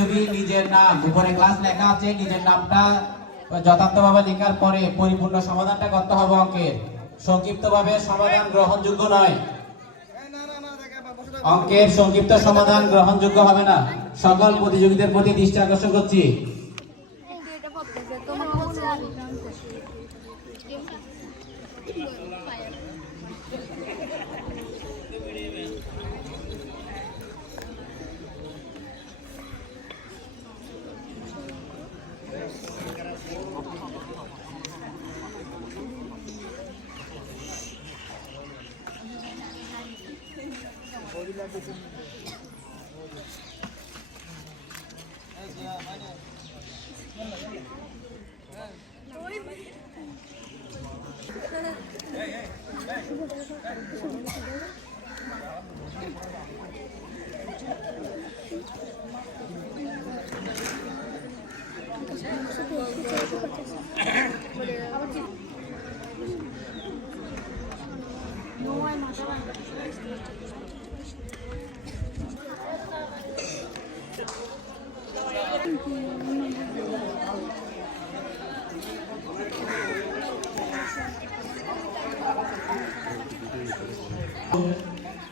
যদি নিজের নাম উপরে ক্লাস লেখা আছে, নিজের নামটা যথার্থভাবে লেখার পরে পরিপূর্ণ সমাধানটা করতে হবে অঙ্কের। সংক্ষিপ্তভাবে সমাধান গ্রহণযোগ্য নয়। অঙ্কের সংক্ষিপ্ত সমাধান গ্রহণযোগ্য হবে না। সকল প্রতিযোগীদের প্রতি দৃষ্টি আকর্ষণ করছি।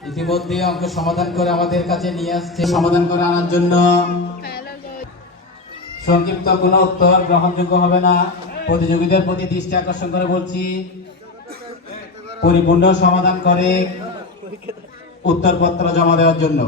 ইতিমধ্যে অঙ্ক সমাধান করে আমাদের কাছে নিয়ে আসছে। সমাধান করে আনার জন্য সংক্ষিপ্ত কোনো উত্তর গ্রহণযোগ্য হবে না। প্রতিযোগীদের প্রতি দৃষ্টি আকর্ষণ করে বলছি, পরিপূর্ণ সমাধান করে উত্তরপত্র জমা দেওয়ার জন্য।